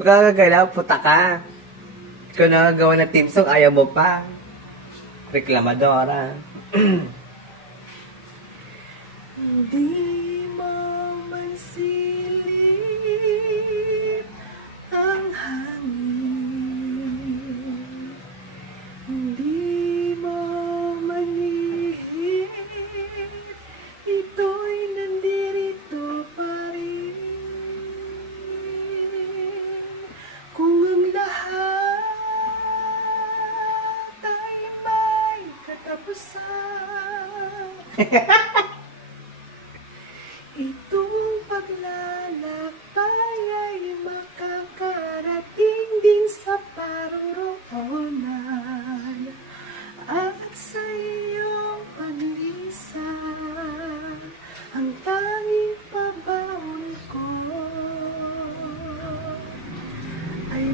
Pagkakagalaw, puta ka. Ikaw nakagawa ng team song, ayaw mo pa. Reklamadora. Hindi mo man silip ang hangin, hindi mo manihip, ito'y nandirito pa rin. Kung ang lahat ay may katapusan, itong paglalakbay ay makakarating din sa paroroonan. At sa iyong paglisan, ang tanging pabaon ko ay